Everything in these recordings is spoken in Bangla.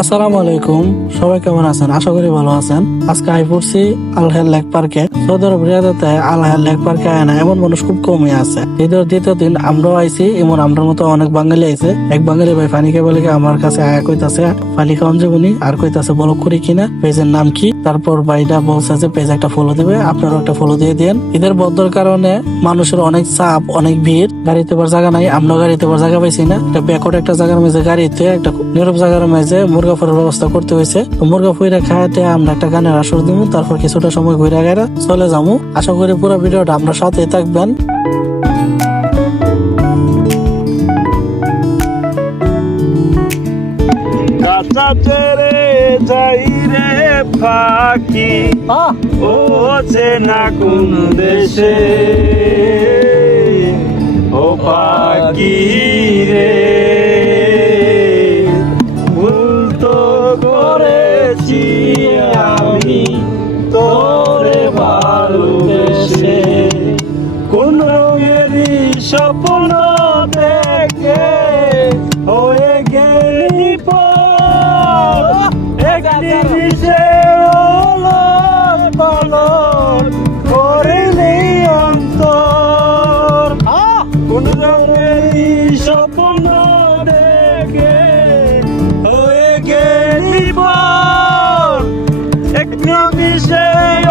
আসসালামু আলাইকুম, সবাই কেমন আছেন? আশা করি ভালো আছেন। আজকে আই পড়ছি আল হায়াত লেক পার্কে। সৌদি আরব রিয়াদতে আল হায়াত লেক পার্কে আয় না এমন মানুষ খুব কমই আছে। ঈদের দ্বিতীয় দিন আমরাও আইছি, এমন আমরার মতো অনেক বাঙালি আইছে। এক বাঙালি ভাই পানি খাইবার লেগে আমার কাছে আয়া কইতাছে পানি খাওয়ান যাবনি, আর কইতাছে বলো করি কিনা, পেজের নাম কি। তারপর ভাইটা বলছে যে পেজে একটা ফলো দিবে, আপনারও একটা ফলো দিয়ে দেন। ঈদের বদ্ধর কারণে মানুষের অনেক চাপ, অনেক ভিড়, গাড়িতে বার জায়গা নাই। আমরা গাড়িতে বার জায়গা পাইছি না। একটা ব্যাকওয়ার্ড একটা জায়গার মাঝে গাড়িতে একটা নীরব জায়গার মাঝে মুরগা ফুরের ব্যবস্থা করতে হয়েছে। মুরগা ফুইরা খাইতে আমরা একটা গানের আসর দিব, তারপর কিছুটা সময় ঘুরে গেরা চলে যাবো। আশা করি পুরো ভিডিওটা আমরা সাথে থাকবেন। যাই রে পাখি ও চেনা কোন দেশে, ও পাখি রে ভুল তো করেছি আমি তোরে ভালোবেসে, কোন রঙেরই স্বপ্ন দেখে হয়ে গেলি স্বপ্ন দেখে হয়ে গেলি এক নিমিষে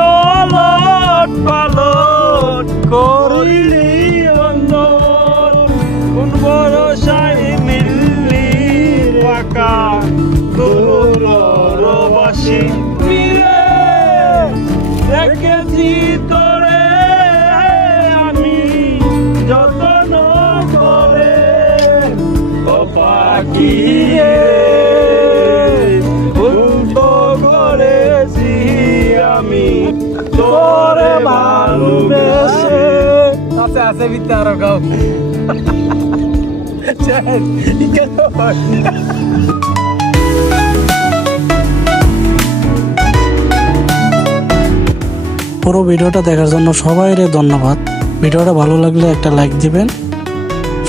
ওলট পালট করিলি অন্তর, কোন ভরসায় মিললি পাকা তোর বাসি মিলে রেখেছি তোরে আমি যত্ন করে, ও পাখি ভুল তো করেছি আমি তোরে ভালোবেসে। আছে বিদ্যা আরো গাও পুরো ভিডিওটা দেখার জন্য সবাইরে ধন্যবাদ। ভিডিওটা ভালো লাগলে একটা লাইক দিবেন।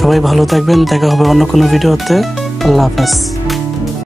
সবাই ভালো থাকবেন, দেখা হবে অন্য কোনো ভিডিওতে। আল্লাহ হাফেজ।